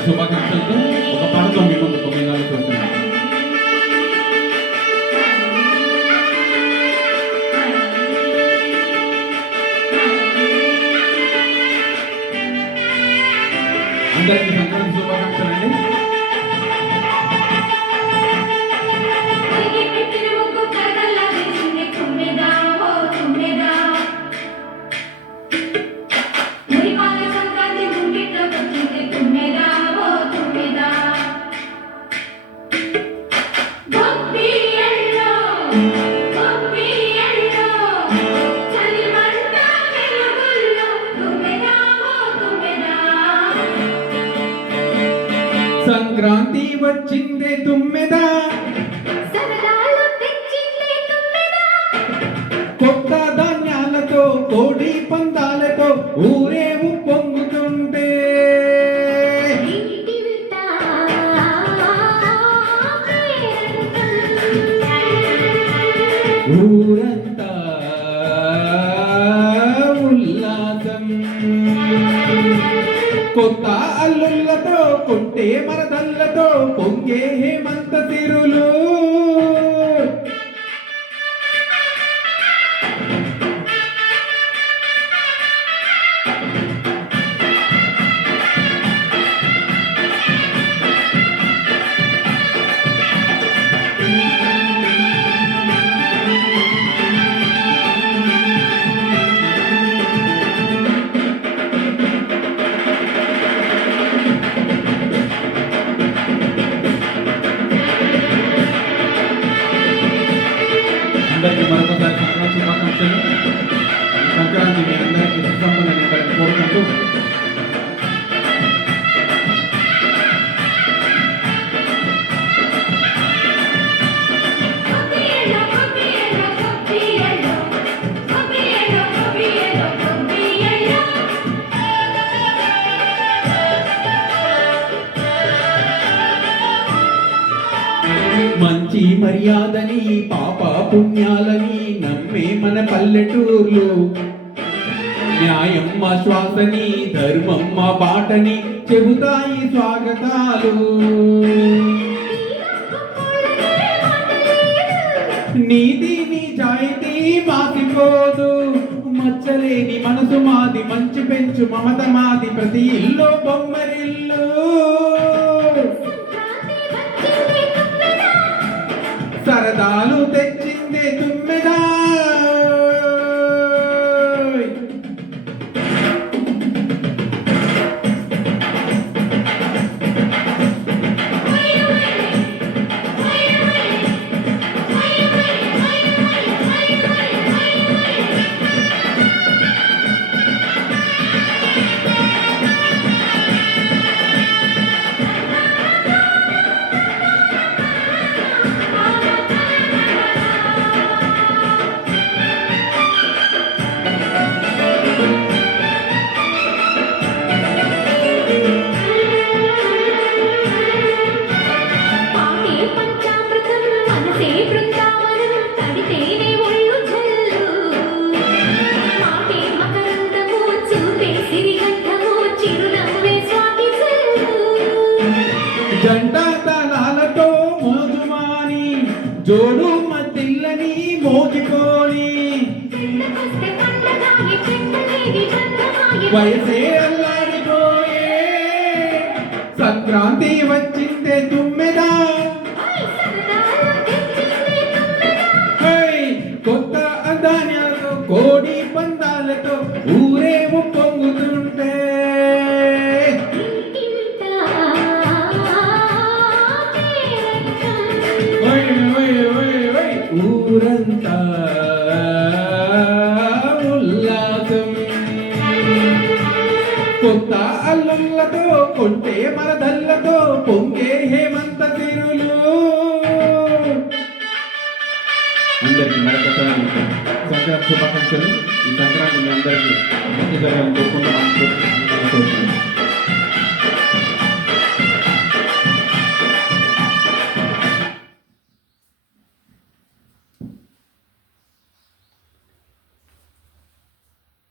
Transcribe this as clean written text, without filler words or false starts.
సంక్రాంతి శుభాకాంక్షలతో ఒక పాటతో మీ ముందు 9 నెలలు చూస్తున్నాను. అందరికీ సంక్రాంతి శుభాకాంక్షలు అండి. సంక్రాంతి వచ్చిందే తుమ్మెదా, కొత్త ధాన్యాలతో కోడి పందాలతో ఊరేవు పొంగుతుంటే ఊరంతా ఉల్లాసం. కొత్త అల్లుళ్ళతో కొంటే మరదళ్ళతో పొంగే హేమంత తిరులు. అందరికీ మరొకసారి సంక్రాంతి శుభాకాంక్షలు. సంక్రాంతి మీ అందరికీ సుసంపన్నంగా ఇవ్వాలని కోరుకుంటూ మంచి మర్యాదని పాప పుణ్యాలని నమ్మే మన పల్లెటూర్లు, న్యాయం మా శ్వాసని ధర్మం మా బాటని చెబుతాయి స్వాగతాలు. నీతి నిజాయితీ మాసిపోదు, మచ్చలేని మనసు మాది, మంచి పెంచు మమత మాది, ప్రతి ఇల్లు బొమ్మరిల్లు. సరదాలు తెచ్చిందే తుమ్మెదా, జంట తలాలతో మోజుమాని జోడు మద్దిల్లని మోగిపోని, వయసే అల్లాడిపోయే సంక్రాంతి వచ్చిందే తుమ్మెదా. కొత్త ధాన్యాలతో కోడి పందాలతో ఊరేవు పొంగుతుంటే ఊరంతా ఉల్లాసం. కొత్త అల్లుళ్ళతో కొంటే మరదళ్ళతో పొంగే హేమంత తిరులు. అందరికీ మరొకసారి సంక్రాంతి శుభాకాంక్షలు. ఈ సంక్రాంతి మీ అందరికీ మంచి జరగాలని కోరుకుంటూ